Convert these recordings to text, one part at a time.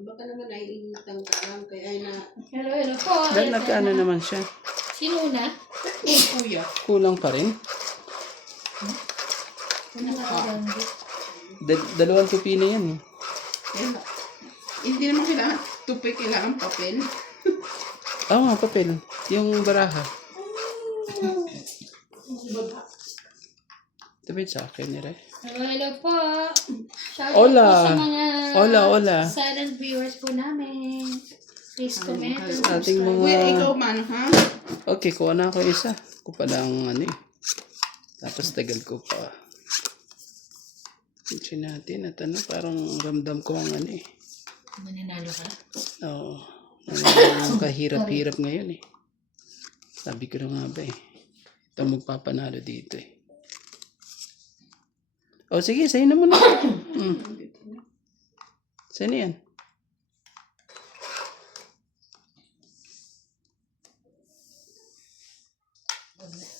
Baka naman naiinitan ka lang, kaya ay na... Hello po. Dahil nagkaano naman siya. Sino na? Kuya. Kulang pa rin. Dalawang tupi na yan eh. Yan. Hindi naman kailangan tupi, kailangan papel. Oo nga, papel. Yung baraha. Tapit sa akin nila. Hello po. Shout Hola. out po sa mga Hola. silent viewers po namin. Please comment. Ating mga... Kuya, ikaw man, ha? Okay, kuha na ako isa. Ko pala ang ano eh. Tapos tagal ko pa. Pinsin natin at ano, parang ramdam ko ang ano eh. Maninalo ka? Oo. Ang kahirap-hirap ngayon eh. Sabi ko na nga ba eh. Ito magpapanalo dito eh. O sige, sa'yo na muna. Sa'yo na yan.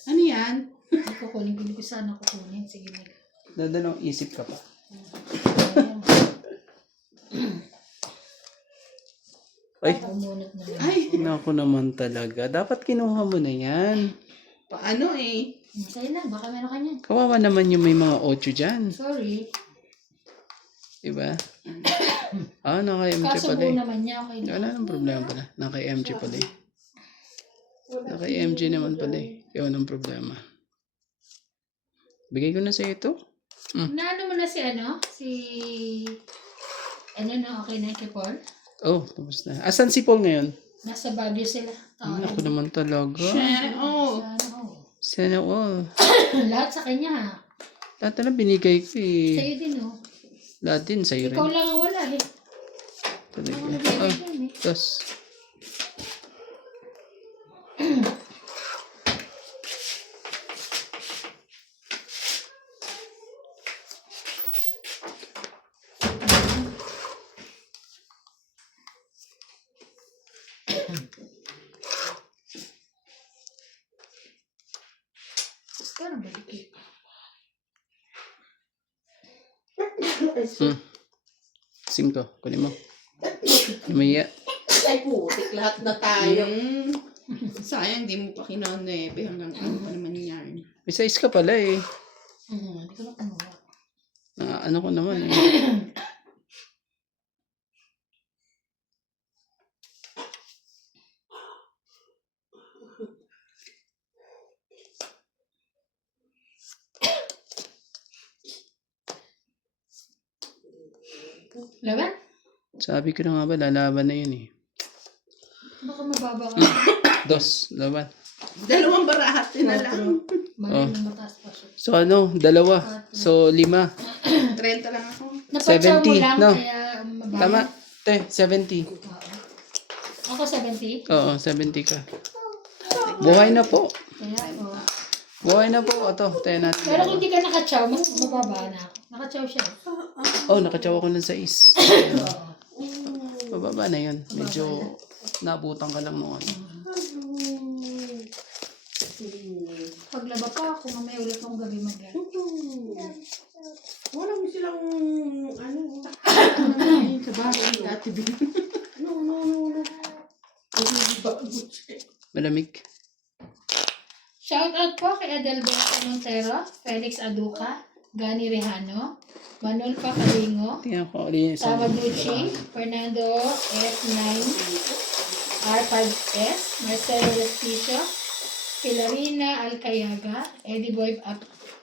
Ano yan? Hindi ko kunin. Hindi ko sana kukunin. Sige, mag. Dadalawang isip ka pa. Ay, Umunot na lang. Ay, naku naman talaga. Dapat kinuha mo na yan. paano eh? Sa'yo na. Baka meron ka niyan. Kawawa naman yung may mga 8 dyan. Sorry. Diba? Naka-MG Kaso pala buo eh. naman niya. Okay na. Wala nang problema pala. Naka-MG pala eh. Naka-MG naman pala eh. Kaya walang problema. Bigay ko na sa ito. Naano mo na si ano? Si... Ano na? Okay na kay Paul? Oh, tapos na. Asan si Paul ngayon? Nasa Baguio sila. Ako naman talaga. Share, oh. Sana all. Sana all. Lahat sa kanya ha. Lahat na binigay ko eh. Sa'yo din oh. Lahat din sa'yo Ikaw rin. lang ang wala eh. Talaga. Ako nagbibigay yan eh. Tapos. Parang balik. 5. Kunin mo. Lumaya. Ay, putik, lahat na tayo. Sayang, di mo pa kinonebe. Hanggang ano pa naman yan. May size ka pala eh. Hindi ko na kumuha. Ano ko naman eh. Laban? Sabi ko na nga ba, lalaban na yun eh. Baka mababa ka. 2, laban. Dalawang barahat na lang. Mali na mataas pa siya. So 2. So 5. 30 lang ako. Napatsaw mo 70, lang no? kaya mababa. Tama. 70. Oo. Ako 70. Oo, 70 ka. Buhay na po. Kaya oh. Buhay na po. Ito, tayo natin. Pero kung hindi ka nakatsaw, mas mababa na ako. Nakatsaw siya. Oh, nakatsawa ko ng 6. Oo. Bababa na yun. Medyo nabutan ka lang mo. Paglaba pa ako, mamaya ulit akong gabi maglaro. Wala mo silang, ano, sa bahay dati din. No. Malamig. Shout out po kay Adelberto Montero, Felix Aduca, Gani Rehano, Manuel Pacalingo, Tingnan ko. Alin yung Tawa Ducci, Fernando F9, R5S, Marcelo Respicio, Pilarina Alcayaga, Eddie Boy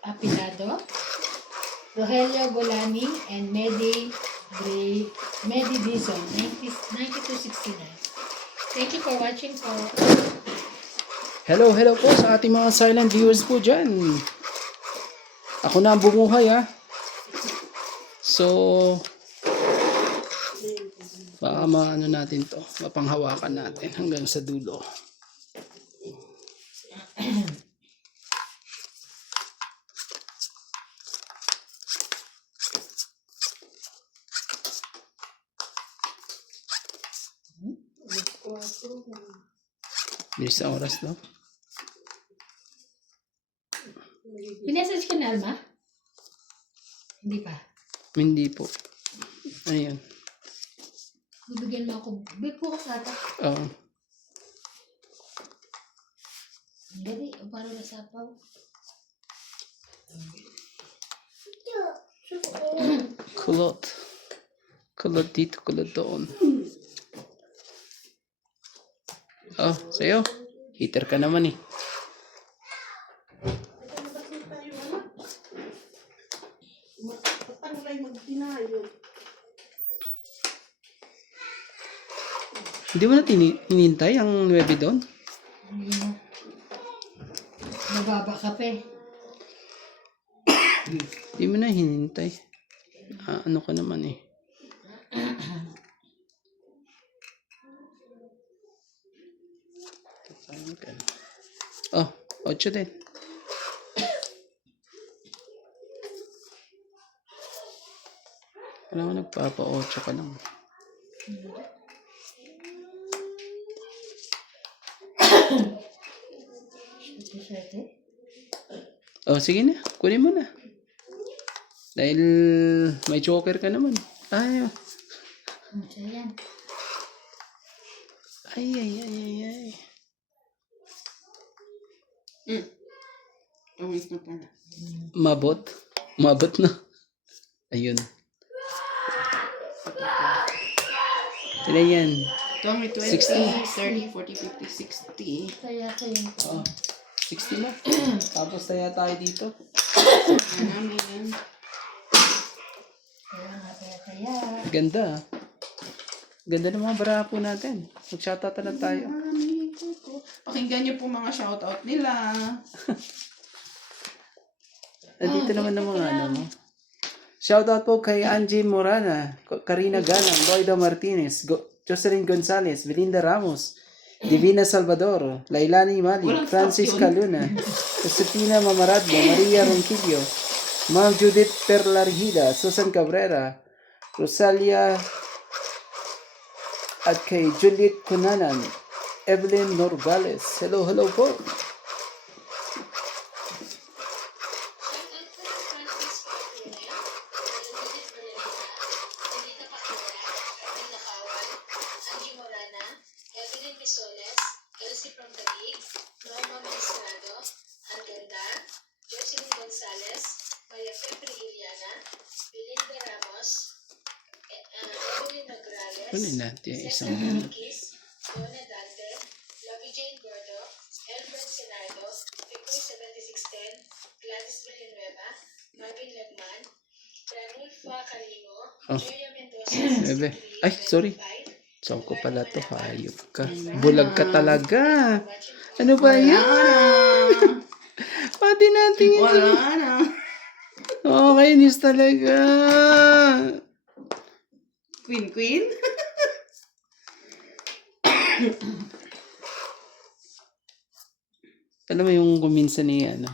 Apilado, Rogelio Golani, and Medi Dizon, 9269. Thank you for watching po. Hello po sa ating mga silent viewers po dyan. Ako na ang bumuhay ha. So, baka maano natin to. Mapanghawakan natin hanggang sa dulo. Bilis na oras no? Pinessage ka na, Alma? Hindi pa. Hindi po. Ano yun? Bibigyan mo ako. Bukas ata. Oo. Hindi, para nasapaw. Kulot. Kulot dito, kulot doon. Oh, sa'yo. Heater ka naman eh. Hindi mo na hinintay ang 9 doon? Hindi na. Nababa ka pa eh. Hindi mo na hinintay. Ano ka naman eh. Oh, 8 din. Wala ko nagpapa-8 ka lang. Sete. Oh, sige na. Kunin mo na. Dahil may joker ka naman. Ay, So, yan. ay. Tawis na pala. Mabot. Mabot na. Ayun. Sila yan. Ito may 20, 30, 40, 50, 60. Kaya ko yun. Oh, 60 na. Tapos tayo dito. Ano namin. Kaya. Ganda. Ganda ng mga barapo natin. Mag-shoutout na tayo. Pakinggan niyo po mga shoutout nila. Nandito naman ng mga ano mo. Shoutout po kay Angie Morana, Karina Galang, Loida Martinez, Jocelyn Gonzalez, Belinda Ramos, Divina Salvador, Lailani Mali, Walang Francis stop yun. Caluna, Josefina Mamaradlo, Maria Ronquillo, Ma'am Judith Perlargida, Susan Cabrera, Rosalia at kay Juliet Cunanan, Evelyn Norvales. Hello po. Kunin natin yung isang bebe. Ay, sorry. So ko pala to. Hayop ka. Bulag ka talaga. Ano ba yan? Pati natin yun. Wala na. Oh, kainis talaga. Queen? Alam mo yung kuminsan ni ano.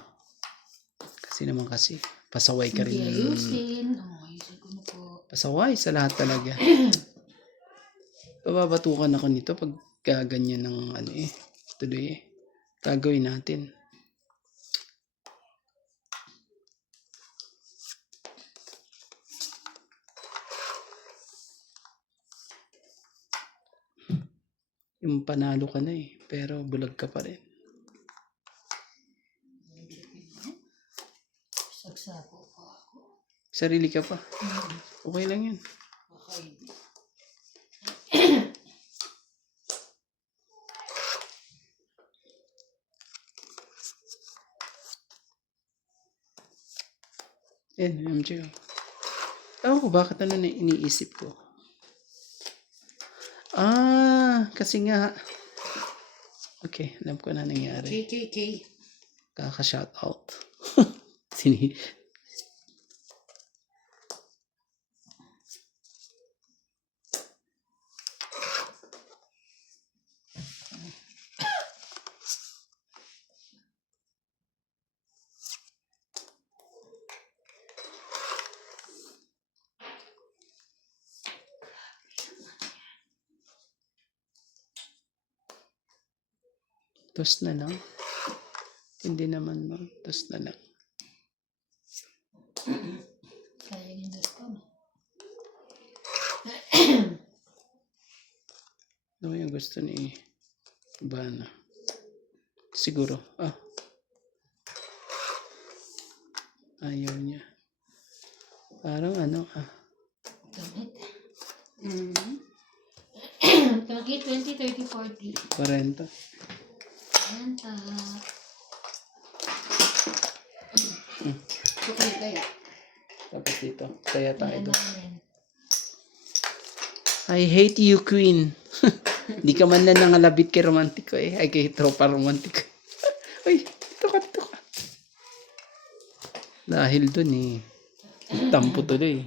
Kasi pasaway ka Hindi rin. ayusin. Ayusin ko na po. Pasaway sa lahat talaga. Pababatukan ako nito pag gaganyan ng ano eh. Tuloy eh. Gagawin natin. Yung panalo ka na eh. Pero bulag ka pa rin. Sagsako pa ako. Sarili ka pa. Okay lang yun. Okay. MJ. Ewan ko bakit ano na iniisip ko. Kasi nga. Okay, alam ko na nangyari. KKK. Kaka-shoutout. Tos na lang. Hindi naman no. Tos na lang. Sayang yung dos ko. Ano yung gusto ni Bana? Siguro. Ayaw niya. Parang Damit. Mm. Tangkit 20, 30, 40. 40. Renta. Chocolate kaya. Tapos dito. Kaya tayo Ayan doon. namin. I hate you, Queen. Di ka man na nangalabit kay romantiko eh. Ay, kay tropa romantiko. Uy, dito ka. Dahil dun eh. Tampo tuloy.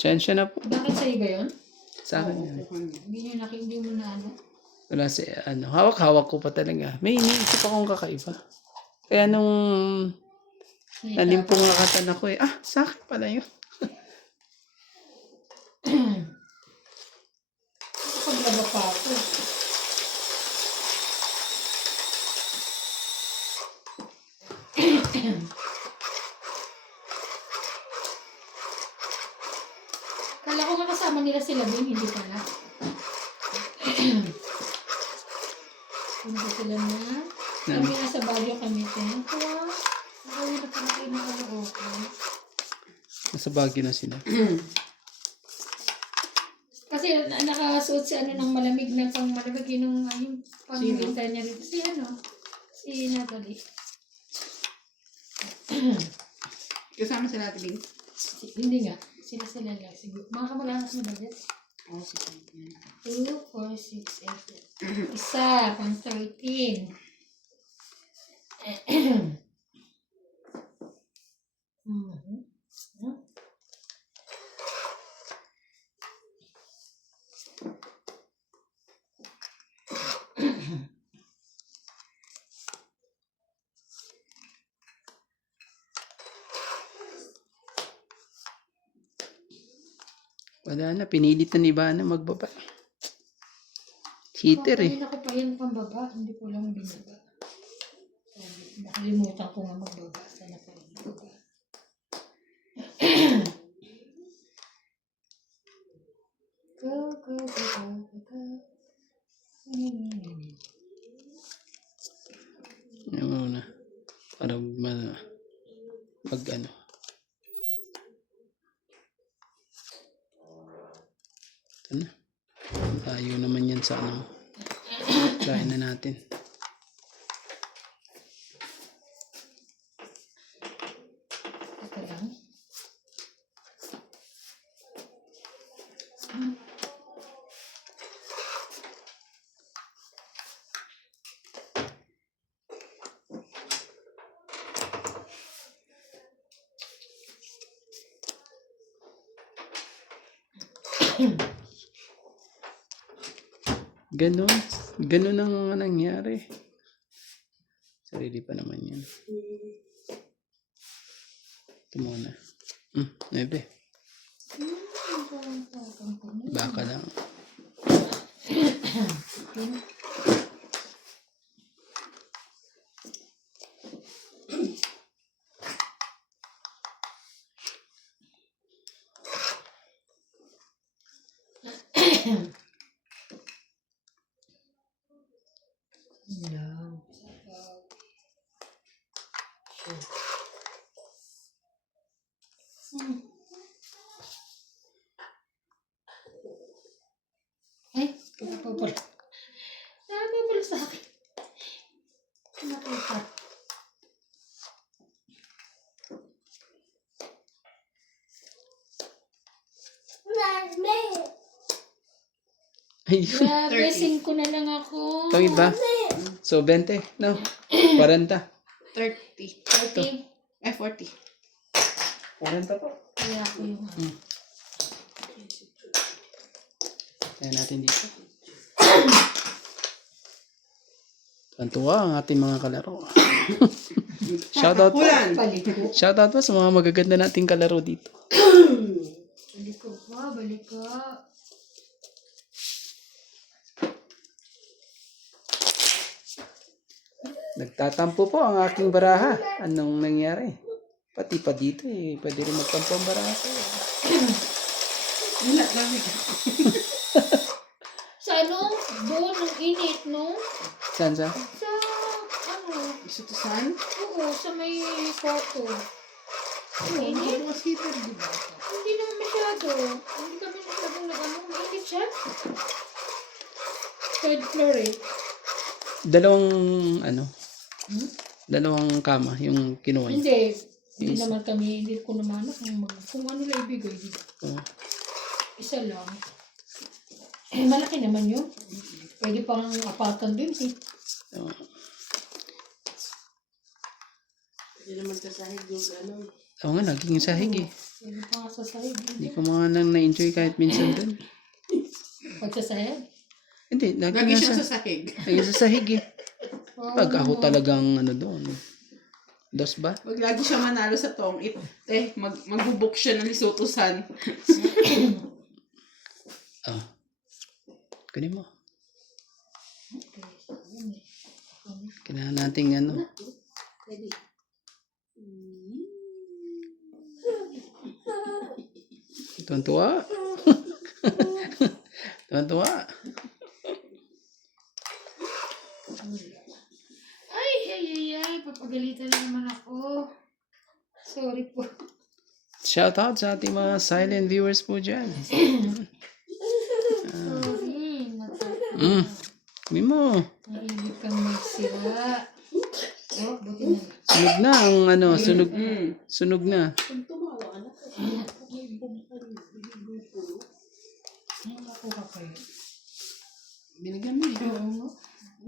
Tensya na po. Bakit sa'yo ba yun? Sa akin yan. Hindi mo na ano? Wala si hawak-hawak ko pa talaga. May iniisip akong kakaiba. Kaya nung nalimpong nakatan ako eh. Sa akin pala yun. Paglaba pa ako. Kala ko makasama nila sila din, hindi pala. Punta sila na. Kami nasa Baguio kami. Wow. Nakawin na pala kayo nakalooka. Nasa Baguio na sila. Kasi nakasuot si ng malamig na pang malamig yung pang-winter niya rito. Si Natalie. Kasama sa natin, Bing. Hindi nga. Sila lang. Siguro. Mga kamag-anak mo ba dyan? Oh, sige. 2, 4, 6, 8. Isa, pang 13. Wala na. Pinilit na ni Ivana magbaba. Cheater eh. Kanina ko pa yan pambaba. Hindi ko lang binaba. Nakalimutan ko nga magbaba. Sana pa rin magbaba. Go. Yan muna. Para pag Ito na. Tayo naman yan sa Try na natin. Ito lang. Ganun ang nangyari. Sarili pa naman yan. Ito muna. 9. Baka lang. Ay, napapula. Napapula sa akin. Nakita. Ayun. Grabe, 5 na lang ako. Ito iba. So, 20. No. 40. 30. 40. 40. 40 po. Kaya ako yung Ayan natin dito. Tuwa ang ating mga kalaro. Shoutout po. balik Shoutout po sa mga magaganda nating kalaro dito. balik ko. Nagtatampo po ang aking baraha. Anong nangyari? Pati pa dito eh. Pwede rin magtampo ang baraha. Wala lang. Sa Doon, ang init, no? Saan sa? Sa, ano, Isutusan? oo, sa may kwarto. Ang init. Mas heater, di ba? Hindi naman masyado. Hindi kami masyadong nag-ano. Mainit siya. Third floor eh. Dalawang, ano? Hmm? Dalawang kama, yung kinuha niyo. Hindi. Hindi Isa. naman kami, hindi ko naman ano, kung ano lang ibigay. Oh. Isa lang. Eh, malaki naman yun. Pwede pang apatan din eh. Oh. Hindi naman kasahig yung ano. Oo nga, naging sahig eh. Pwede pang sa sahig. Hindi ko mga nang na-enjoy kahit minsan dun. Pag sa sahig. Hindi, Lagi naging siya sa, sa sahig. naging sa sahig eh. Oo, Pag ako naman. talagang ano doon. Dos ba? Pag lagi siya manalo sa tong it, magbubuk siya ng lisutusan. Ah. Kunin mo. Okay. Ayun eh. Kailangan nating ano. Pwede. Tuwan-tuwa. Tuwan-tuwa. Ay. Papagalitan na naman ako. Sorry po. Shout out sa ating mga silent viewers po dyan. Sorry. Kunin mo. Nahilig kang magsira. Oh, buti na. Sunog na ang ano, sunog. Mm. Sunog na. Ano ako ka kayo? Binigyan mo eh. Oo.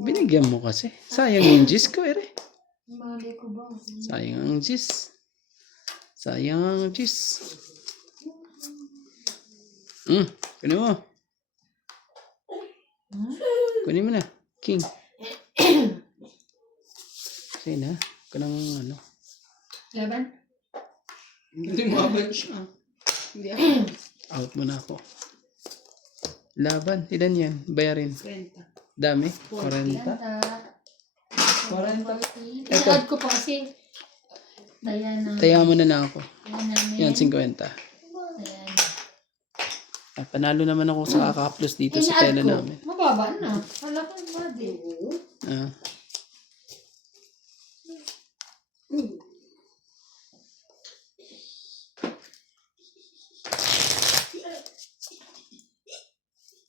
Binigyan mo kasi. Sayang yung gis ko eh. Mali ko ba? Sayang ang gis. Sayang ang gis. Kunin mo. Kunin mo na. King. Kasi na. Kanang ano. Laban? Hindi mo abot siya. Hindi ako. Out mo na ako. Laban. Ilan yan? Bayarin. 30. Dami. 40. Ganda. 40. I-add ko pa kasi. Diana. Taya mo na lang ako. Yan namin. Yan, 50. Diana. Ah, panalo naman ako sa kaka-plus dito sa I-add tela ko. namin. Mababa na. Wala kang body. Ah.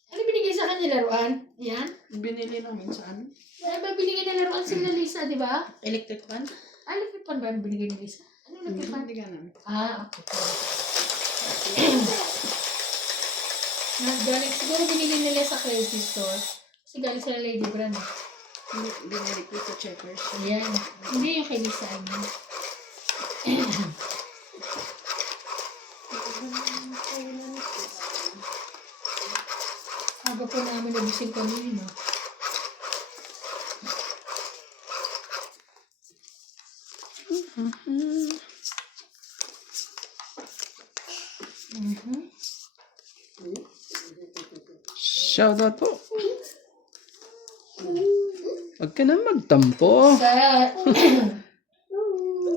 Ano binigay sa kanya laruan? Yan? Binili namin saan? Ay, ba binigay na laruan sila Lisa, di ba? Electric fan? Ay, lapit pan ba yung binigay ni Lisa? Ano lapit pan? Hindi ka namin. Ah, okay. Galing, siguro binili nila sa crazy store. Kasi galing sila Lady Brand. Binili ko sa Checkers. Ayan. Hindi yung kay Lisa. Ano. Haba po namin nagising kami, no? Shoutout po. Huwag ka na magtampo. Sa...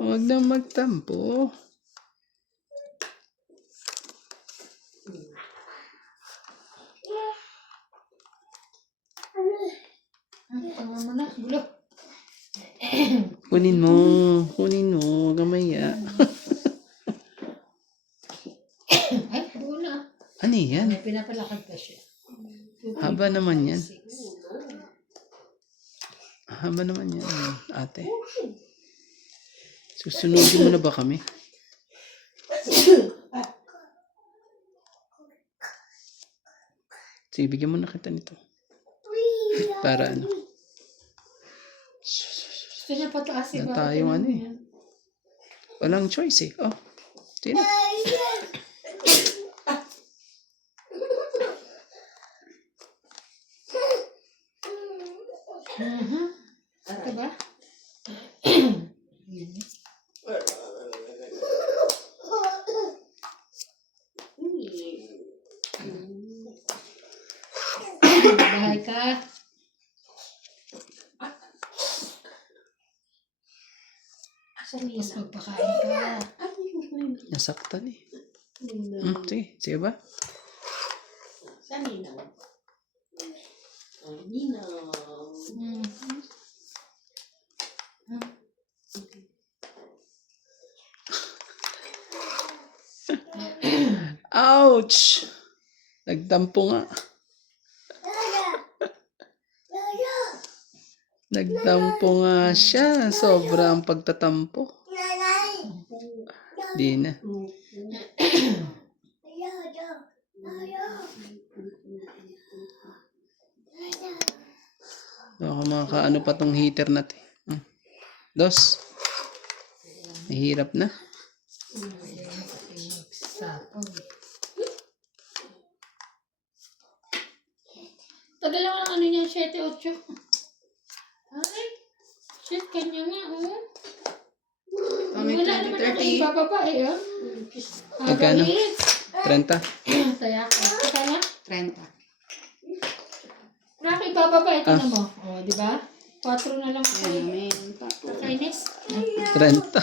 Huwag na magtampo. Tama mo na. Gulo. Kunin mo. Kunin mo. Huwag kang mahiya. Ay, buo na. Ano yan? May pinapalakad pa siya. Haba naman yan. Haba naman yan, ate. Susunugin mo na ba kami? Sige, bigyan mo na kita nito. Para ano. Gusto niya pataasin Na tayong ano eh. Walang choice eh. Oh. Sige na. Ito ba? Bahay ka. Mas magpakain ka. Nasaktan eh. Sige. Sige ba? Saan inaw? Ouch! Nagtampo nga. Nagtampo nga siya. Sobrang pagtatampo. Di na. Baka makakaano pa tong heater natin. Dos. Mahirap na. Tagal lang ang ano niya, 7-8. Ay, shit, kanya nga, oh. Kami Wala naman ako 20-30. ibababa eh, oh. Magkano? Hits. 30. Taya ko. Saka na? 30. Wala ako ibababa, ito na mo. Oh, di ba? 4 na lang ako. Ayan namin. Tapos. Kainis. 30.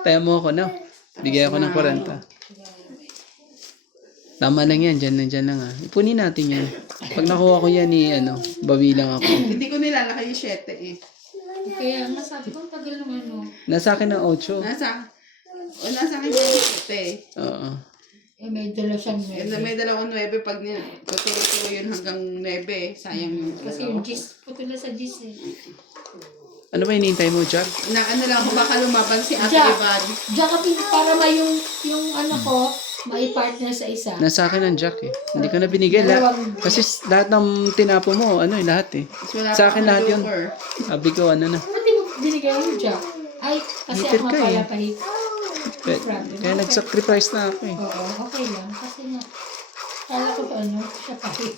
Tayo mo ako na. Bigay ako ng 40. Tama lang yan. Dyan lang ah. Ipunin natin yan. Pag nakuha ko yan bawi lang ako. Hindi ko nilalaki yung 7 eh. Kaya nga sabi ko, tagal naman, no. Nasa akin ang 8. Nasa akin yung 7. Oo. Eh, may dala siyang May dalawang 9 pag tuturo yun hanggang 9. Sayang yung Kasi yung gis, putula sa gis eh. Ano ba hinihintay mo, Jack? Na ano lang, kung baka lumaban si Ate Jack. Ivan. Diyan ka para yung ano ko, mai-partner sa isa. Nasa akin ang Jack eh. Hindi ko na binigay lahat. Kasi lahat ng tinapo mo, lahat eh. Tapos wala Sa pa akin akong lahat yun. joker. Sabi ko, na. Ba't di mo binigay yung Jack? Ay, kasi Hater ako ka pala eh. pahit. Kaya nag-sacrifice na ako eh. Oo, okay lang. Kasi nga, kala ko siya pahit.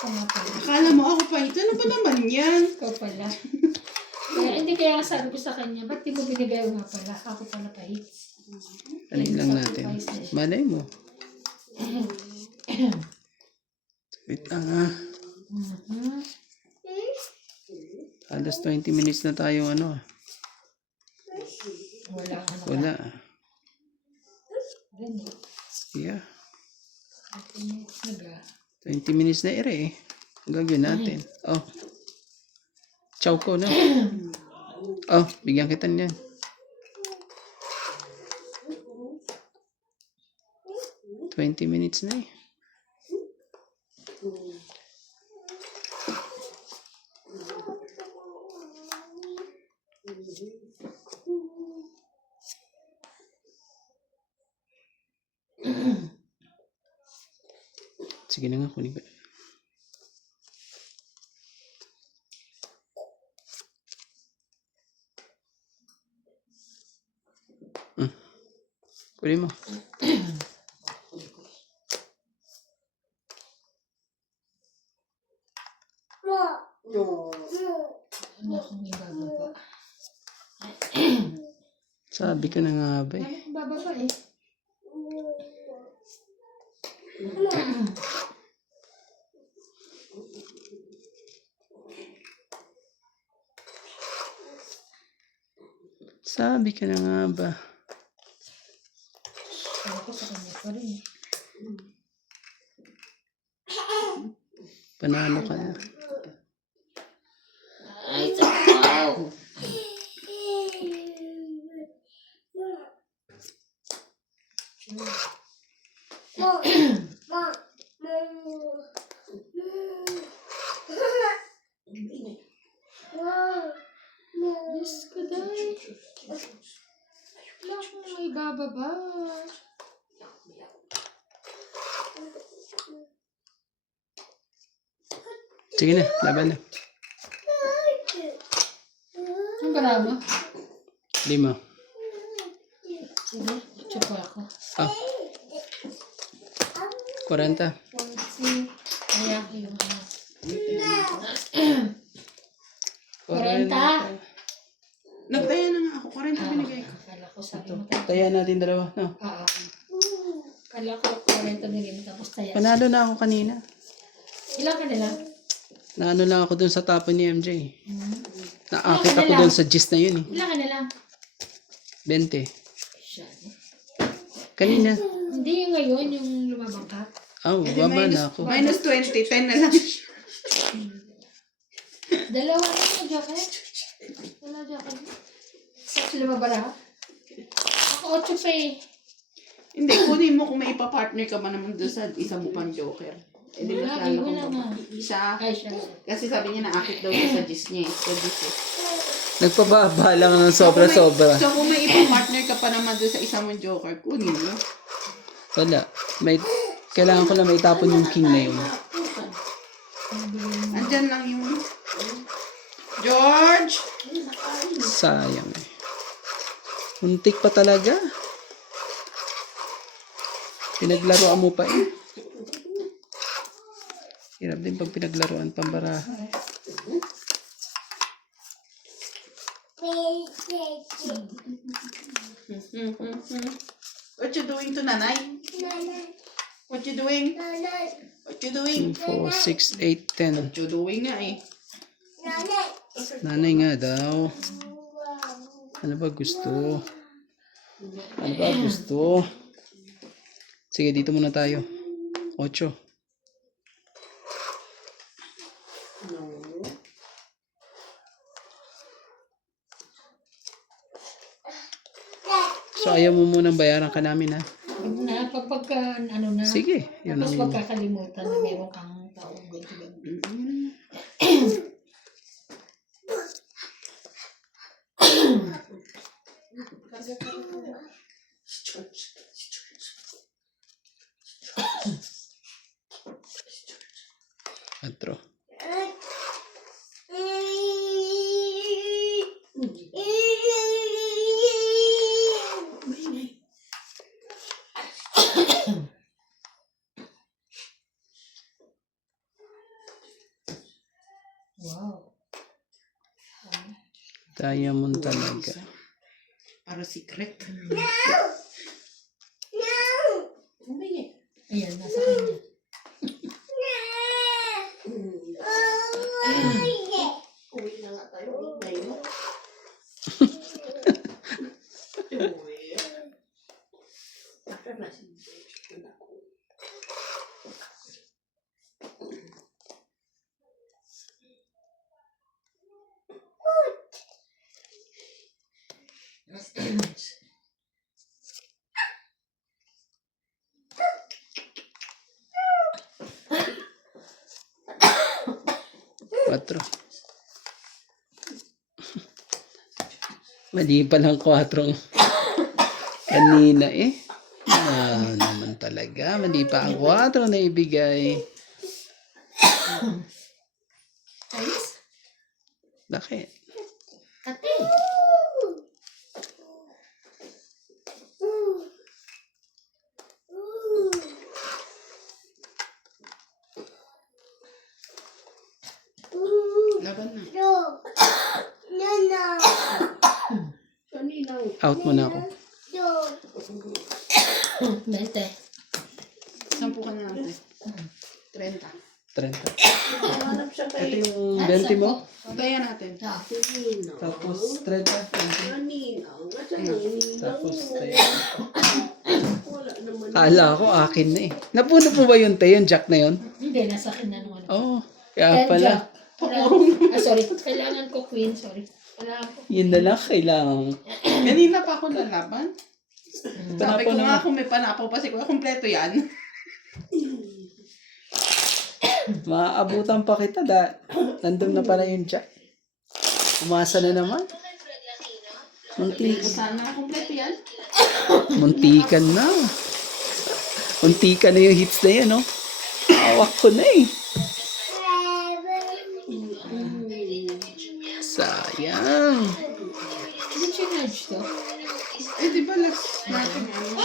Kaya pala. Akala mo ako pa ito. Ano ba naman yan? Ikaw pala. Kaya hindi kaya sabi ko sa kanya, ba't di mo binigay nga pala? Ako pala pahit. Alin lang natin. Malay mo. Wait lang ah. Alas 20 minutes na tayo Wala ka na. Wala. Yeah. 20 minutes na ere eh. Gagawin natin. Oh. Chow ko na. Oh, bigyan kita niyan. $20 minutes na eh. Sige na nga, kunin ko. Kunin mo. Ano akong ibababa? Sabi ka na nga ba eh. Ano akong bababa eh? Sabi ka na nga ba. Sabi ko sa kanya pa rin eh. Panalo ka na. Ay, wow! Diyos ko dahil. Wala akong may bababa. Sige na, laban na. Ang bara mo? 5. Sige, chupa ako. Ah. 40. Kaya ko yung 40. Nagtaya na nga ako. 40 binigay ko. Kala ko sabi mo tayo. Taya natin dalawa, no? Oo. Kala ko 40 binigay mo tapos tayo. Panalo na ako kanina. Ilan ka nila? Naano lang ako dun sa tapon ni MJ. Naakit ako dun sa gist na yun eh. Ilan ka nila? 20. Siya. Kanina. Hindi yung ngayon, yung lumabang ka. Oh, baba na ako. Minus 20. 10 na lang. Dalawa na yung jacket. Dalawa jacket. Tapos lumabara ka. Ako 8 pa eh. Hindi, kunin mo kung may ipapartner ka ba naman doon sa isa mo pang joker. Eh, di mas lalo Wala kung nga. isa. Ay, siya. Kasi sabi niya naakit daw siya sa gis niya eh. Sa gis eh. Nagpababa lang ng sobra-sobra. So kung may ipapartner ka pa naman doon sa isa mong joker, kunin mo. Wala. Kailangan ko lang may tapon yung king na yun. Andyan lang yung... George! Sayang eh. Muntik pa talaga. Pinaglaruan mo pa eh. Hirap din pag pinaglaruan pambaraha. What you doing to nanay? What you doing? What you doing? 2, 4, 6, 8, 10. What you doing nga eh? Nanay nga daw. Ano ba gusto? Ano ba gusto? Sige, dito muna tayo. 8. So, ayaw mo munang bayaran ka namin, ha? Huwag na, pagka, ano na. Sige. Yun Tapos ang... huwag kakalimutan na meron kang taong gabi. Atro. Wow. Diamond talaga. Para secret. Ayan, nasa kanya. Uwi na nga tayo. Uwi na yun. Quatro. Mali pa lang 4 kanina eh. Naman talaga. Mali pa ang 4 na ibigay. Ayos. Bakit? Kate. Laban na. Out mo na ako. 20. 10 ka na natin. 30. 30. Ito yung 20 mo. Kaya natin. Tapos 30. 20. Tapos 10. Kala ko akin na eh. Napuno po ba yun tayo? Yung jack na yun? Hindi, nasa akin na naman. Oo. Kaya pala. Sorry. Kailangan ko queen. Sorry. Kailangan ko. Yun na lang kailangan mo. Kanina pa ako lalaban. Sabi ko Panapo nga kung may panapo pa si Kuya, kompleto yan. Maaabutan pa kita nandun na pala yung jack. Umasa na naman. Sana na kompleto yan. Muntikan na. Muntikan na yung hits na yan, no? Hawak ko na eh. Sayang. Hindi siya nudge to. Eh, di ba last natin ano?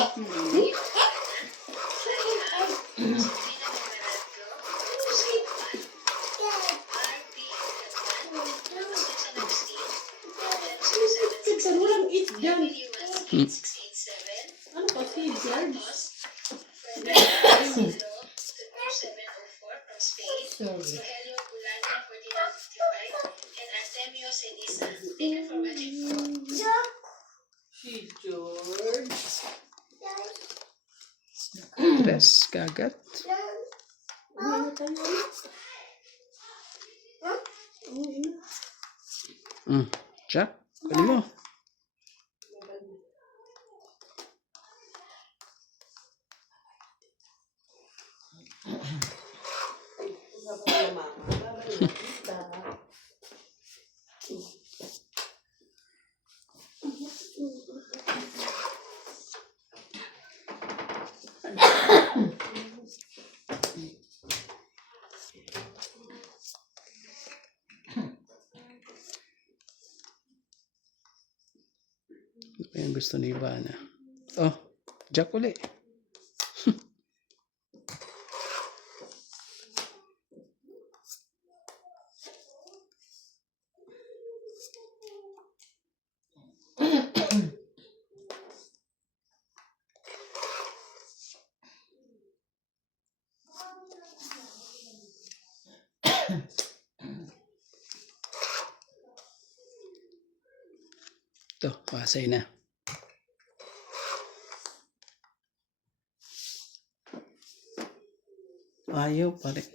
Walang eat dyan. Ano pa si George? Sorry. Si George. Tres kagat. Jack, kunin mo. yung gusto ni Ivana. Oh, Jack uli. Ito, pasay na. Ayaw pa rin.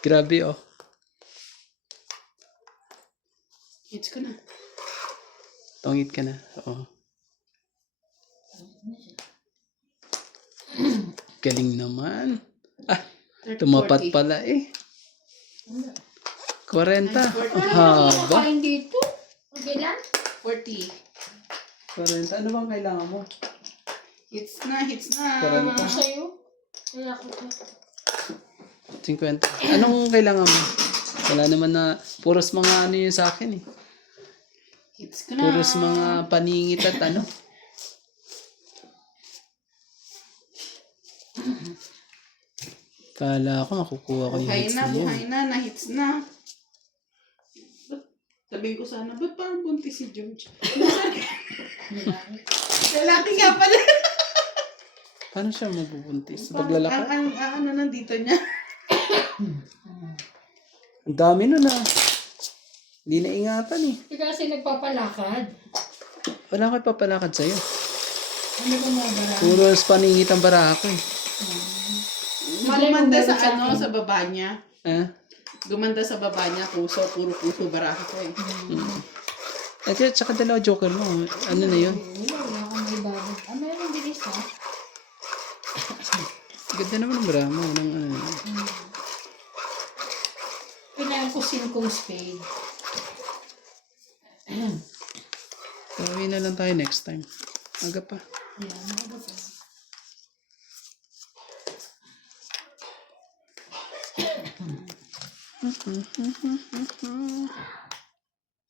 Grabe oh. Hits ko na. Tongit ka na. Oo. Galing naman. Ah, 30, tumapat 40. pala eh. 40. Ang Ano haba. kain dito? Kailan? 40. 40. Ano bang kailangan mo? Hits na, hits na. 40. Ako sa'yo. Kaya ako to. 50. Anong kailangan mo? Wala naman na, puros mga ano yun sa akin eh. Hits ko na. Puros mga paningit at ano. Kala ko makukuha ko yung Buhay hits na, na yun. buhay na, na-hits na. Sabihin ko sana, ba't parang buntis si George? Lalaki nga pala. Paano siya magbubuntis? Sa paglalaki? Ano nandito niya? Ang dami nun ah. Hindi na ingatan eh. Hindi kasi nagpapalakad. Wala kayo papalakad sa'yo. Ano ba mga bara? Puro paningit ang bara ako eh. Gumanda sa meron sa ano, akin. sa baba niya. Ah? Gumanda sa baba niya, puso, puro puso, barako ko eh. At saka dalawa joker mo. Ano na yun? Wala akong may babag. Ah, meron din isa. Ganda naman ang bara mo. Ng, ano. Kailangan ko 5 spade. Gawin na lang tayo next time. Aga pa. Ayan, ano ba?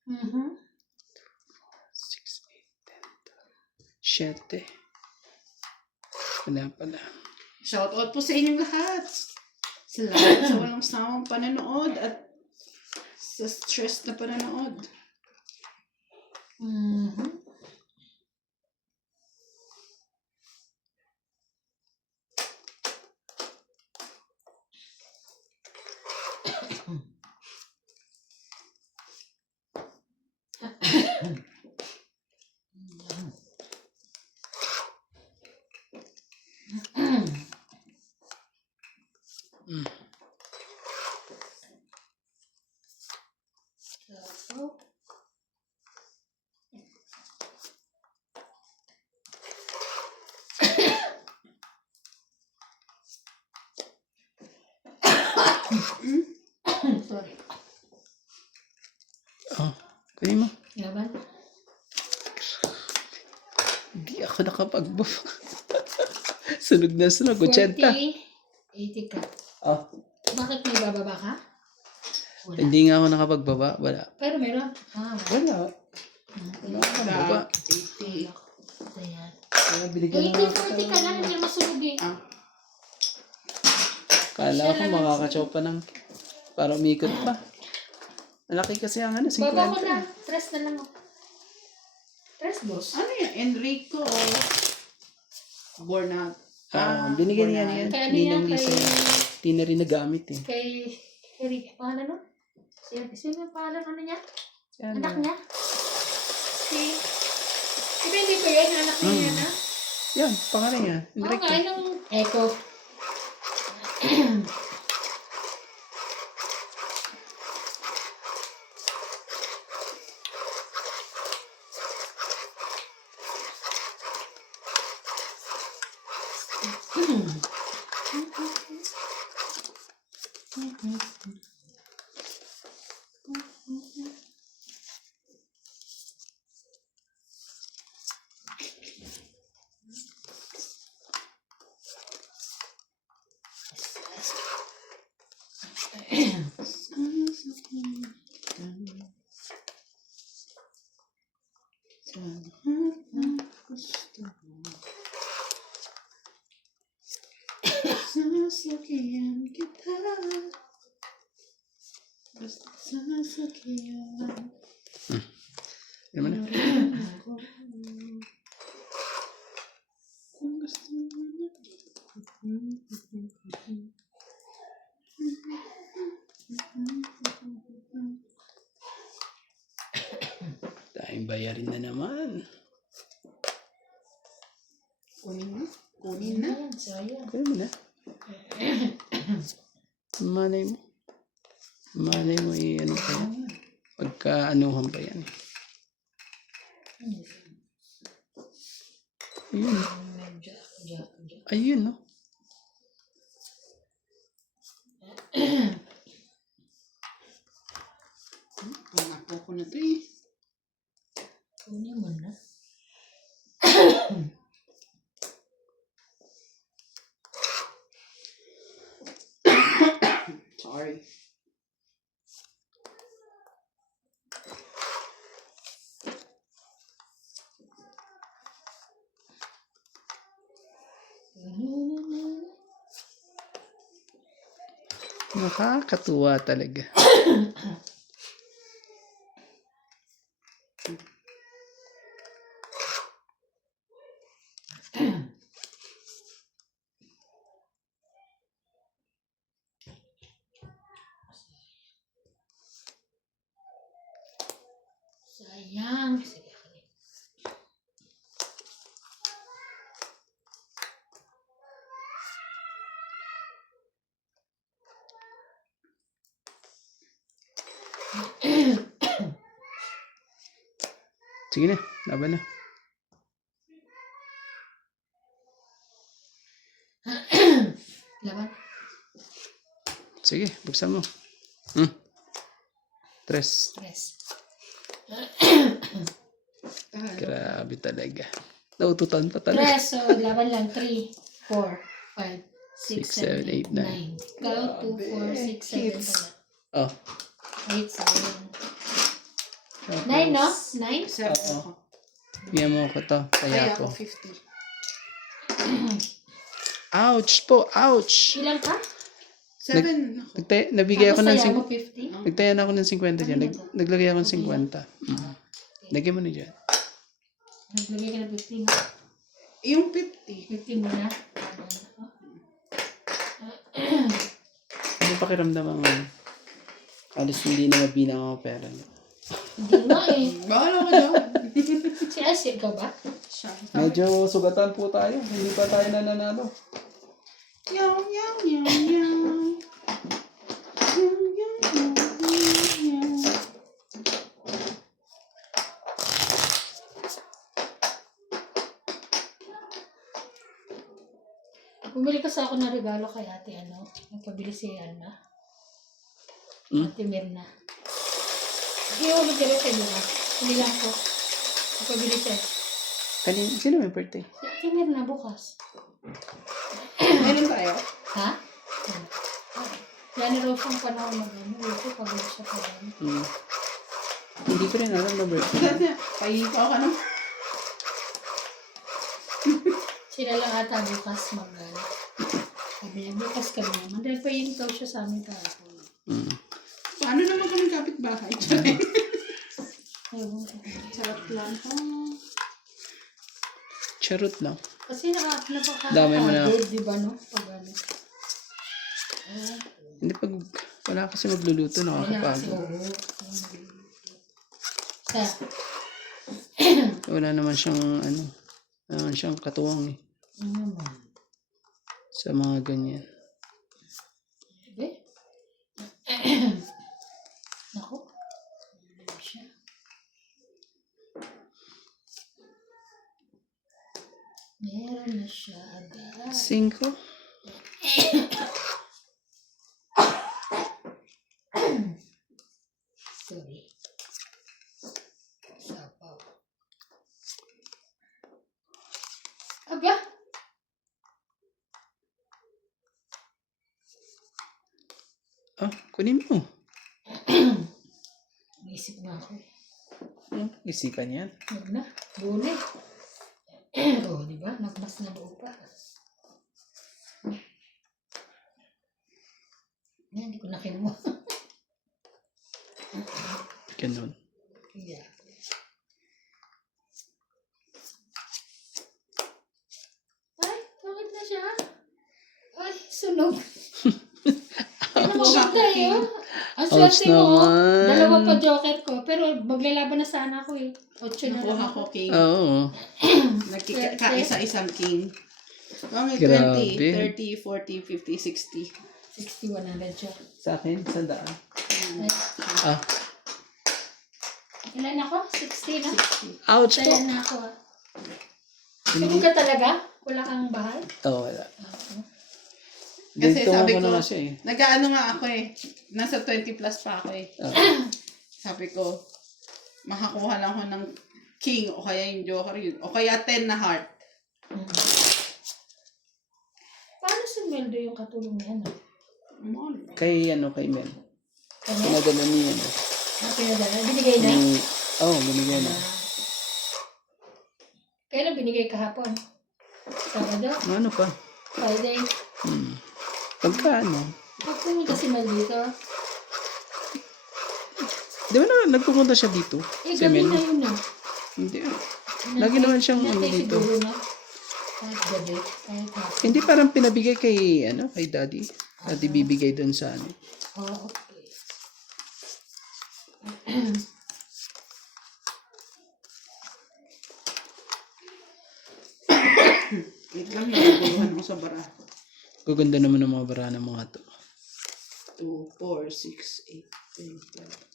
Mhm. 6, 8, 10. 7. Wala pala. Shoutout po sa inyong lahat. Salamat sa walang sawang pananood at sa stress na pananood. Mhm. So, sorry. Oh, kunin mo. Laban? Hindi ako nakapag-buff. Sunog na sunog. 80. 80 ka. Oh, Bakit may bababa ka? Wala. hindi nga ako nakapagbaba. Wala. Pero meron. Ah, wala. Wala. Wala akong baba. 80. Ayan. Kaya binigyan na 80, 40 ka lang. Hindi masunog eh. Ah, Kala ko makakachopa ng para umikot pa. Malaki kasi ang ano, 50. Baba ko na. Tres na lang ako. Tres, boss. ano yan? Enrico Bornat. Binigyan niya yan. Kaya Hindi niya nang Lisa. kay... Hindi na rin nagamit eh. Kay... Eric, pangalan nun? Sino yung pangalan ano niya? Yan, Anak niya? Si... Diba hindi ko yan? Anak niya yan, ha? yan, pangalan niya. Oo Enrique. nga, yung Echo. Sasakyan kita. Basta sasakyan. Ano man na? Kung gusto mo na. Tayong bayarin na naman. Kunin mo. Kunin na. Ayan, sayang. Kaya mo na. Malay mo. Malay mo ano pa yan. Pagka-anuhan pa yan. Ayun. Ayun, no? Pangapo ko na to eh. Kunin mo na. Sorry. Nakakatuwa talaga. Sayang. Sige, sige. Sige na, laban na. Laban. Sige, buksan mo. Tres. Yes. Grabe talaga. Naututan pa talaga. Tres. So, laban lang. 3, 4, 5, 6, 7, 8, 9. Ikaw, 2, 4, 6, 7 pala. Oh. 8, 7. 9, no? 9? 7 ako. Bigyan mo ko to. Kaya Kaya ako ko. 50. Ouch po, ouch. Ilan ka? 7 ako. Nabigay ako ng Tapos saya mo 50? Nagtaya na ako ng 50 dyan. Ano ba to? Naglagay ako ng 50. Lagyan mo na dyan. Naglagay ka ng 50 na. Yung 50. 50 mo na. Ano pakiramdam ang alos hindi na mabilang ako pera niya. Hindi nga eh. Bahala ka dyan. Si Asik ka ba? Siya. Medyo sugatan po tayo. Hindi pa tayo nananalo. Yaw, yaw, yaw, yaw. Yaw, yaw, yaw, yaw. Bumili ka sa ako ng regalo kay ate ano. Nagpabili si Alma. Ate Mirna. Hindi ako magkala sa inyo na. Hindi lang ko. Nagpabili siya. Sino may birthday? Si ate Mirna bukas. Meron tayo? Ha? Yan raw siyang panahon mag-ano. Ito pagod siya pa rin. Hindi ko rin alam na birthday. Pahinto ka naman. Sila lang ata bukas mag-ano. Sabi niya, bukas kami naman. Dahil pahintaw siya sa amin kahapon. Paano naman kami kapitbahay? Ewan ko. Sarap lang. Charot lang. Kasi Dami mo na. napakakagod, di ba no? Pag ano. Hindi pag wala kasi magluluto, Kaya kasi, nakakapagod. oo. Kaya, Wala naman siyang wala naman siyang katuwang ano naman. sa mga ganyan. Diba? Naku. Ano siya? Meron na siya agad. 5. Sorry. Sapaw. Aba? Kunin mo. Naisip na ako. Isipan yan. Huwag na. Buo na eh. Oo, di ba? Nagmas na buo pa. Yan, hindi ko na kinuha. Ganun. Yeah. Ay, bakit na siya? Ay, sunog. Pinakasin tayo. Ang Ouch swerte mo. naman. Dalawa pa joker ko. Pero maglalaban na sana ako eh. 8 na lang Nakuha ako. ko king. Oo. Kaisa-isang king. Mga Grabe. 20, 30, 40, 50, 60. 60, 100 siya. Sa akin, 100. Ay, ilan ako? 60 na? Ouch po. Ilan na ako ah. Sunog ka talaga? Wala kang bahay? Wala. Kasi Dito sabi ko ko, na nga siya eh. nag-ano nga ako eh. Nasa 20 plus pa ako eh. Sabi ko, makakuha lang ako ng king o kaya yung joker yun. O kaya 10 na heart. Paano sumeldo yung katulong niya? No? Kay Mel. Kanya? Pinadala niya. Pinadala? Binigay na? Binigay na. Kailan binigay kahapon? Sabado? Ano pa? Friday? Pagkaano? Pag pumunta si Mel dito, Di ba nagpupunta siya dito? Si gabi Mel? na yun na. Hindi. Lagi naman siyang dito. Siguro na. Kahit gabi, kahit hapon. Hindi parang pinabigay kay daddy. Daddy bibigay doon sa ano. Oh, okay. Wait lang, nagaguluhan ako sa bara. Gaganda naman ng mga bara ng mga to. 2, 4, 6, 8, 10, 12.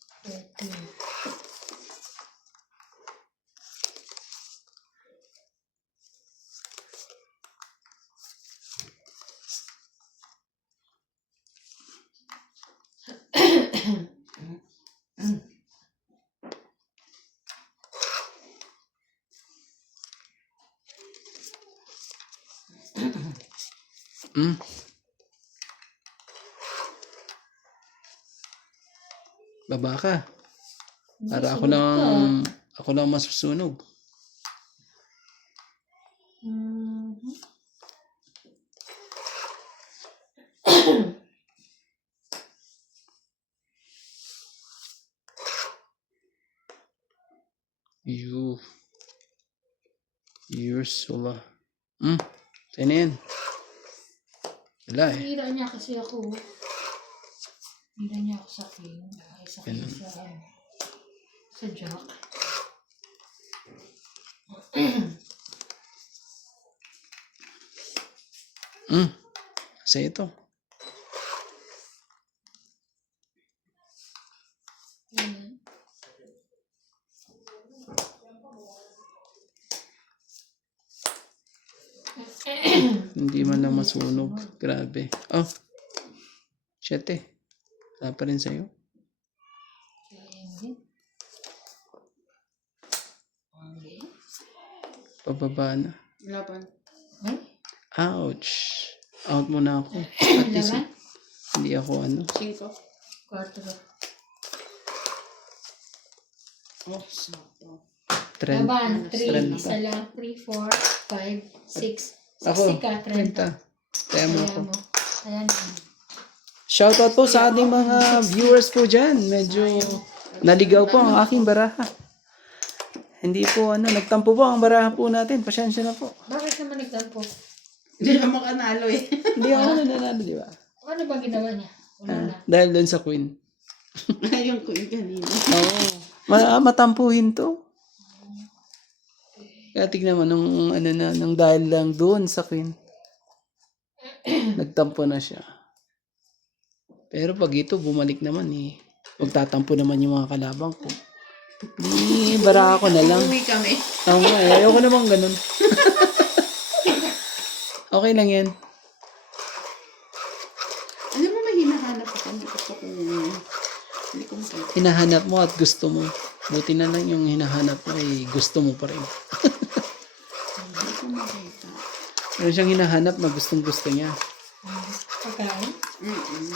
Baba ka. Para ako lang masusunog. Ursula. Saan na yan? Wala eh. Hira niya kasi ako. Hira niya ako sa king. Ay, sa king sa jack. Sa ito. Hindi man lang masunog. Grabe. 7. Wala pa rin sa'yo. Pababa na. Laban. Ouch. Out muna ako. At least, hindi ako 5. 4. Oh, sakto. trend. Laban, 3. 30. Isa lang. 3, 4, 5, 6. Ako, 60 ka, 30. 30. Kaya mo ako. Ayan. Shoutout po sa ating mga viewers po dyan. Medyo naligaw po ang aking baraha. Hindi po nagtampo po ang baraha po natin. Pasensya na po. Bakit naman nagtampo? Hindi na makanalo eh. Hindi ako nananalo, di ba? Ano ba ginawa niya? Wala na. Dahil doon sa queen. Yung queen kanina. Oo. Matampuhin to. Kaya tignan mo, nung dahil lang doon sa queen, nagtampo na siya. Pero pag ito, bumalik naman eh. Magtatampo naman yung mga kalabang ko. Bara ako na lang. Uwi kami. Ayoko naman ganun. Okay lang yan. Alam mo, may hinahanap ako. Gusto ko, hindi ko makita. Hinahanap mo at gusto mo. Buti na lang yung hinahanap mo ay gusto mo pa rin. Hindi ko makita. Meron siyang hinahanap na gustong gusto niya. Pagkain. Mm-mm.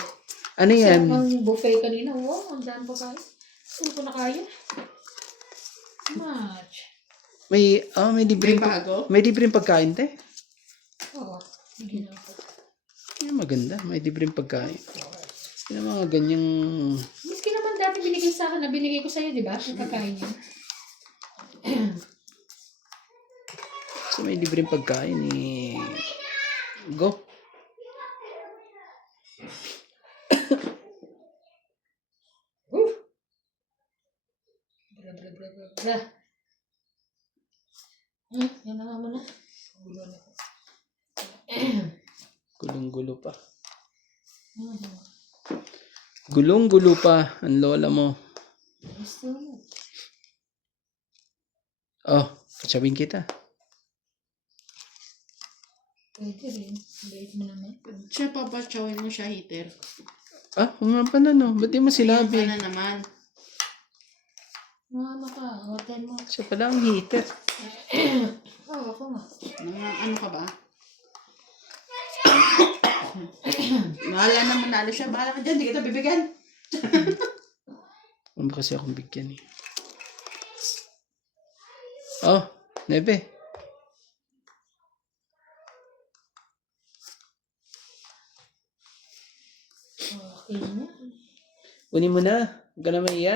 Ano yan? Ang buffet kanina, wow, ang daan pagkain. Saan ko na kaya? Much. May May libreng bago? may libreng pagkain, te. Oo, hindi na ako. Yan, maganda. May libreng pagkain. Yung mga ganyang... Miski naman dati binigay sa akin, na binigay ko sa'yo, di ba? Yung pagkain niya. So, may libreng pagkain eh. Go. Bra, bra, bra, bra, bra. Yan na nga muna. Gulo na ko. Gulong-gulo pa. Mhm. Gulong-gulo pa ang lola mo. Gusto mo. Oh, patsawin kita. Pwede rin. Bait mo naman. Siya, papatsawin mo siya, heater. Ah, nga pala no. Ba't di mo sinabi? Yan ka na naman. Ano ka? Hotel mo. Siya pala ang heater. Oo, ako nga. Ano ka ba? Wala na manalo siya. Bahala ka dyan. Di kita bibigyan. Ano kasi akong bigyan eh. Oh, Nebe. Okay na. Kunin mo na. Huwag ka na maiya.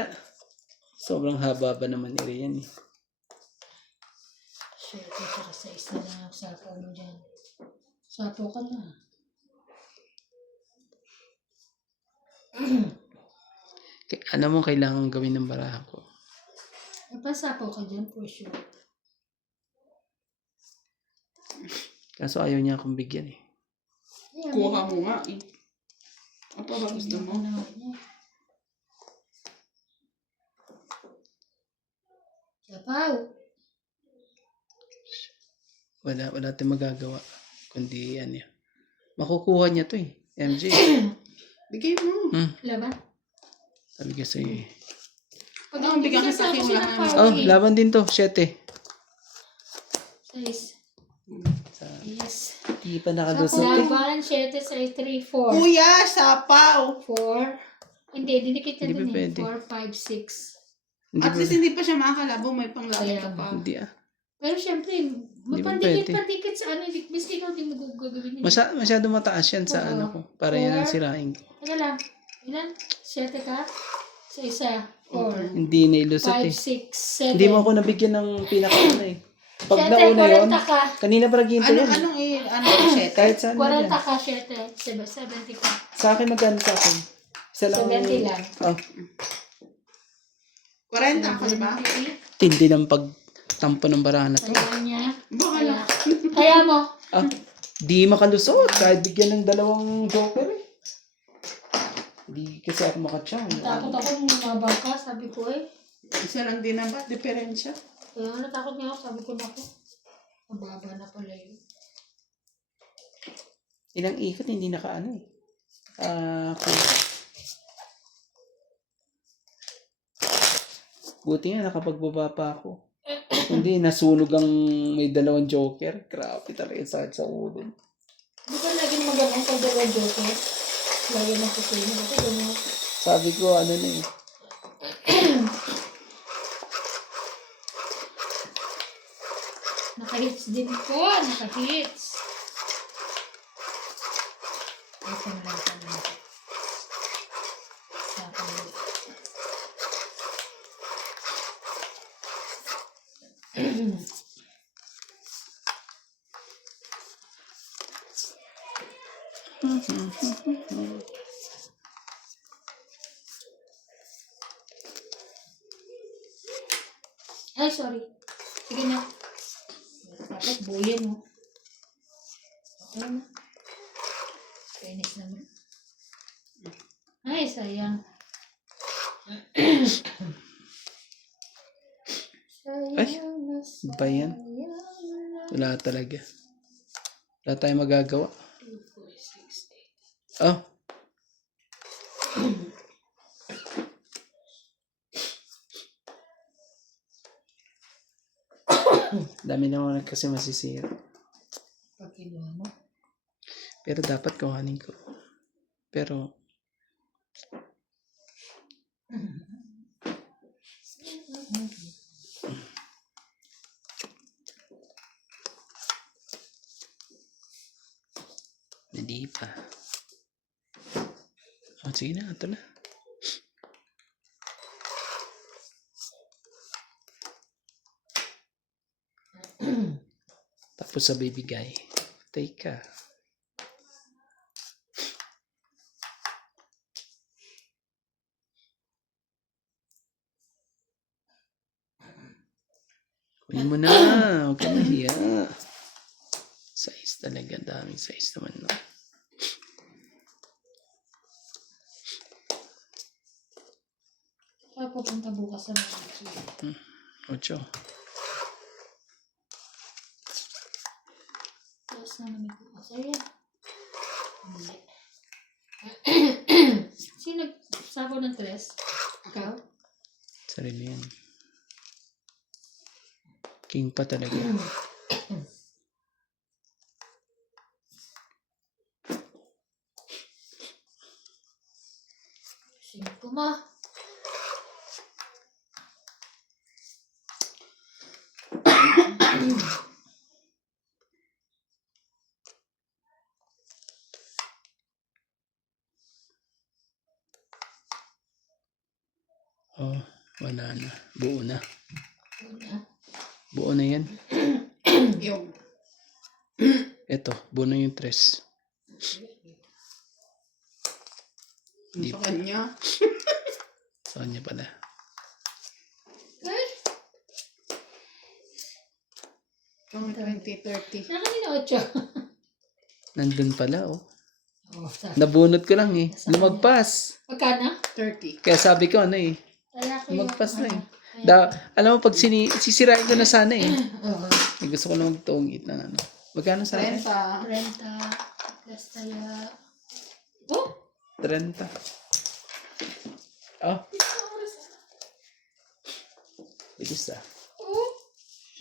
Sobrang haba ba naman iri yan eh. Share ko siya sa isa na sapo mo dyan. Sapo ka na. Alam mo kailangan gawin ng baraha ko. Napasapo ka dyan for sure. Kaso ayaw niya akong bigyan eh. Ayan, Kuha mo nga eh. Ano pa ba gusto mo? ano, ano. Sapaw. Wala tayong magagawa. Kundi yan yan. Makukuha niya to eh. MJ. Bigay mo. Laban. Sabi ko sa'yo eh. Pag Ang bigyan ka sa akin, wala ka Oh, laban din to. 7. Size. Sa, Yes. di pa nakalusot eh. Laban, 7, 6, 3, 4. Kuya, sapaw! 4. Hindi, dinikit na Hindi din pa pwede. 4, 5, 6. Hindi At least hindi pa siya makakalabo. May panglalagay ka Kaya pa. Hindi ah. Pero syempre, ba mapandikit-pandikit sa ano, miski ikaw di mo gagawin yun. Masyado mataas yan sa Oo. ano ko. Para yan ang 4. sirain ko. Teka lang. Ilan? 7 ka? Sa isa. 4. Hindi nailusot 5, eh. 6, 7. Hindi mo ako nabigyan ng pinaka ano eh. Pag 7, nauna yun, 40 ka. kanina pa naghihintay yan. Anong set? Kahit saan na 40 yan. ka, 7. 70 ka. Sa akin magkano sa akin? Isa lang. 70 lang. Oh, 40 ako, di ba? tindi ng pagtampo ng baraha na to. Kaya niya. Baka Kaya, lang. kaya mo. Ah, di makalusot. Kahit bigyan ng 2 joker eh. Hindi kasi ako makatsyang. Takot ako nung mabang ka. Sabi ko eh. Isa lang din naman. Diferensya. Kaya nga natakot nga ako. Sabi ko na ako. Mababa na pala yun. Ilang ikot hindi nakaano eh. Buti nga nakapagbaba pa ako. Hindi, nasunog ang may 2 joker. Grabe talaga sakit sa ulo. Di ba laging magandang pagdawa joker? Lagi na pupunin. Kasi gano'n. Sabi ko, ano na eh. Naka-hits din po. Naka-hits. Open lang sa mga. Sa akin. Ay, sorry. Sige na. Dapat buyan mo. Okay na. Penis naman. Ay, sayang. Ay, ba yan? Wala talaga. Wala tayong magagawa. 2, 4, 6, 8. Oh, dami naman kasi masisira. Pag kinuha mo. Pero dapat kuhanin ko. Pero, hindi pa. Oh, sige na, ito na. Tapos sa bibigay. Teka. Kunin mo na. Huwag ka nahiya. Size talaga. Daming size naman. No? Kaya pupunta bukas sa mga 8. Tapos na namin bukas. Ayan. Hindi. Sino nagsabaw ng 3? Ikaw? Sarili yan. King pa talaga. Sino ma? Oh, wala na. Buo na. Una. Buo na yan. Yung. Ito, buo na yung 3. Sa kanya. Sa kanya pala. Ay, 20, 30. nakanina 8. Nandun pala, oh. Oh, sa. Nabunot ko lang eh. Lumagpas. Magkano? 30. Kaya sabi ko, ano eh. Lalaki Lumagpas na eh. Ayan. Alam mo, pag sisirain ko na sana eh. Oo. Gusto ko lang magtungit ng ano. Magkano sa akin? 30. 30. Plus taya. Oh! 30. Oh, bilis ah. Oh!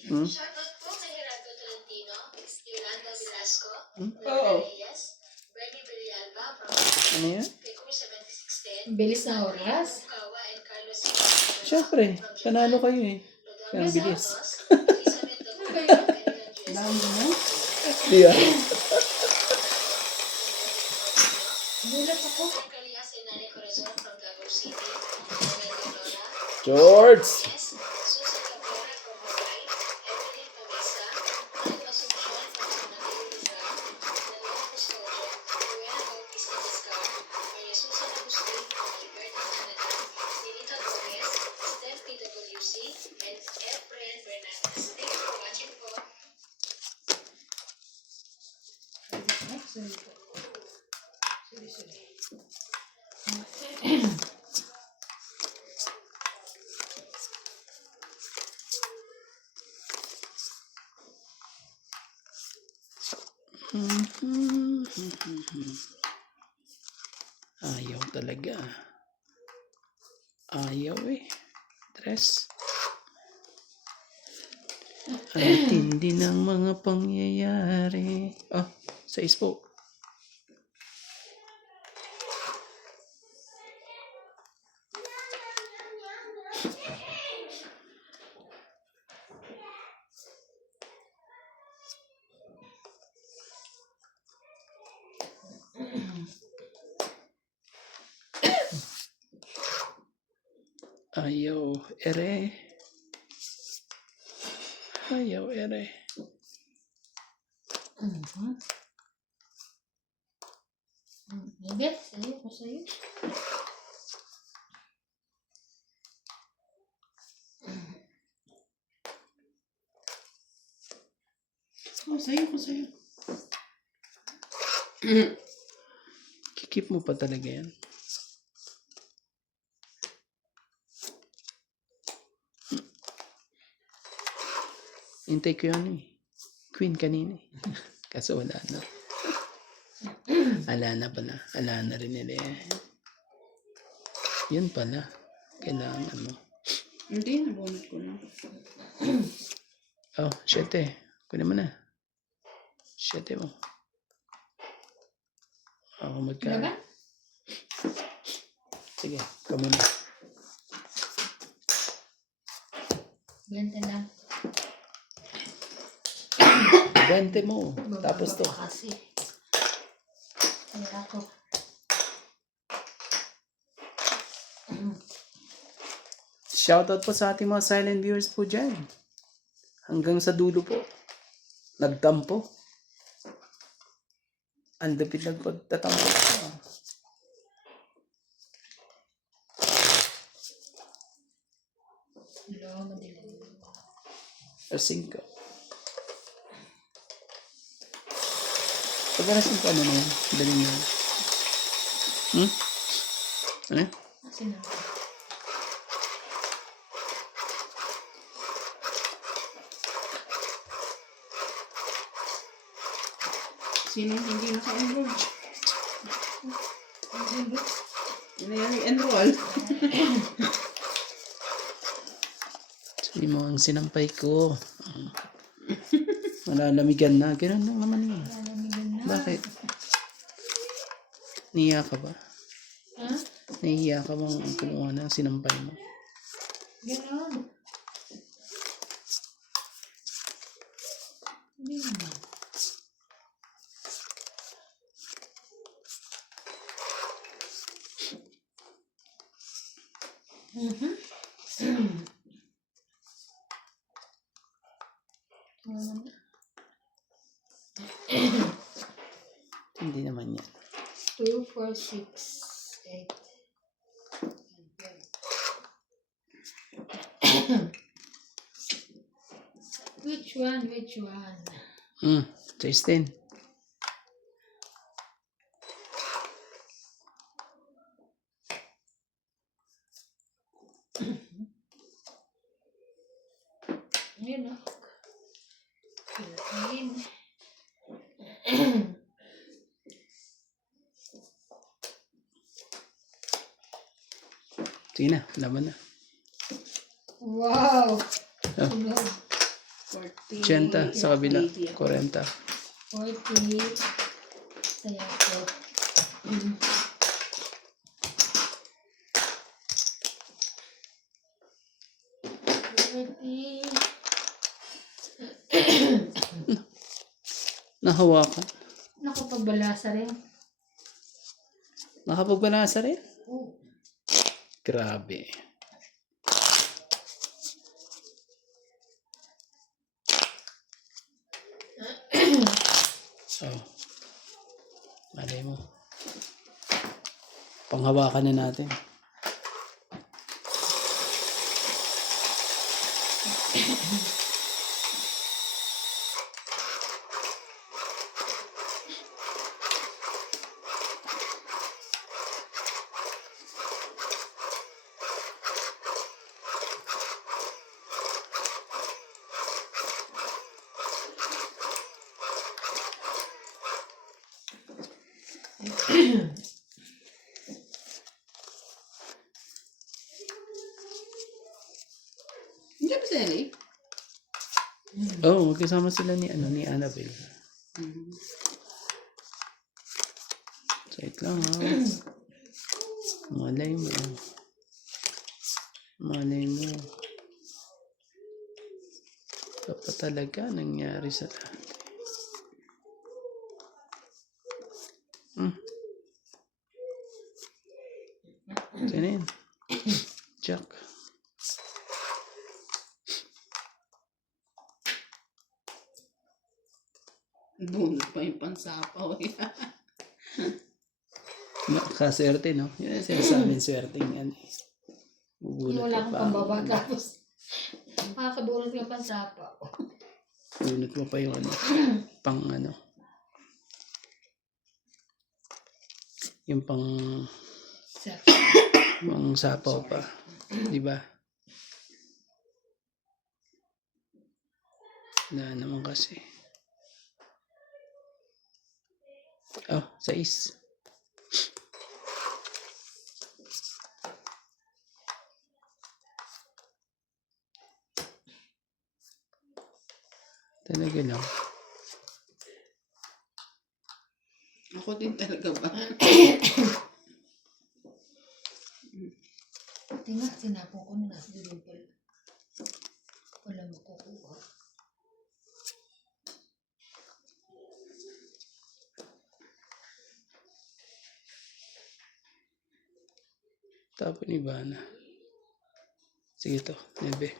Hmm? Shoutout po kay Gerardo Tolentino, Yolanda Velasco, Hmm? Oo. Reyes, Bernie Villalba from Ano yan? Pecur 7610, Bilis na oras. Bukawa and Carlos Siyempre, panalo kayo eh. Kaya ang bilis. Elizabeth Dr. Dami mo. Di ah. Gulat ako. Kalihas and Nani Corazon from Davao City, Domingo Lola, George! yes, Susan Cabrera from Hawaii, Evelyn Pamesa, Ann Asuncion from San Mateo Rizal, Daniel Custodio, Rowena Bautista Descar, Maria Susan Agustin from Alberta, Canada, Ninita Gomez, Steph PWC, and Efren Bernandez. Thank you for watching po. Ayaw talaga. Ayaw eh. Tres. Ang tindi ng mga pangyayari. Ah, 6 po. Ayaw ere. Ayaw ere. Bebe, sa'yo ko sa'yo. Ko sa'yo. Kikip mo pa talaga yan. Hintay ko yun eh. Queen kanina eh. Kaso wala na. Ala na pala. Ala na rin nila eh. Yun pala. Kailangan mo. Hindi, nabunot ko na. Oh, 7. Kunin mo na. 7 mo. Oh, magka. Diba? Sige, kamo na. 20 lang. 20 mo. Tapos to. Bababa kasi. Kaya ako. Shoutout po sa ating mga silent viewers po dyan. Hanggang sa dulo po. Nagtampo. Ang dapit nagpagtatampo po. Hello, madilim. Or 5. Pag na 5, ano na yan? Dali na yan. Ano yan? Kasi na. Sino hindi naka-enroll? Ano yan, enroll? Sabi mo, ang sinampay ko. Malalamigan na. Ganun lang naman yun. Lalamigan na. Bakit? Niya ka ba? Ha? Nahihiya ka bang kumuha ng sinampay mo? Ganon. Hindi naman. Hindi naman yan. 2, 4, 6, 8. Which one? Which one? Tristan. Yun o. Philippine. Sige na, laban na. Wow! Oh. Sunog. 80 sa kabila. 40. 40. Saya ko. Nahawakan. Nakapagbalasa rin. Nakapagbalasa rin? Oh. Grabe. Oh. Malay mo. Panghawakan na natin. Hindi ba sila eh? Oh, magkasama sila ni Annabelle. Wait lang ha. Malay mo. Malay mo. Ito pa talaga nangyari sa lahat. Ito na yun. Jack. Bunot pa yung pansapaw. Nakaswerte, no? Yun ang sinasabing swerte yan. Bubunot Wala ka akong pa. pambaba tapos makakabunot ka pang sapa. Bunot mo pa yung pang yung pang sapaw pa. Di ba? Wala naman kasi. Oh, 6. Talaga lang. Ako din talaga ba? Tingnan, sinapo ko na nasa dimple. Wala makukuha. Tapon ni Ivana. Sige to, 9.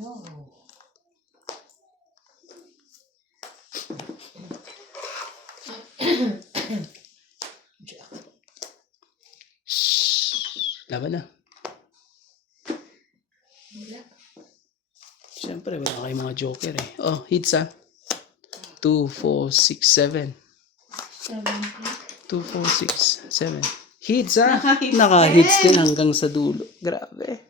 Wow. Laban na. Wala. Siyempre, wala kayong mga joker eh. Oh, hits ah. 2, 4, 6, 7. 70. 2, 4, 6, 7. Hits ah. Naka-hits Naka-hits din. din hanggang sa dulo. Grabe.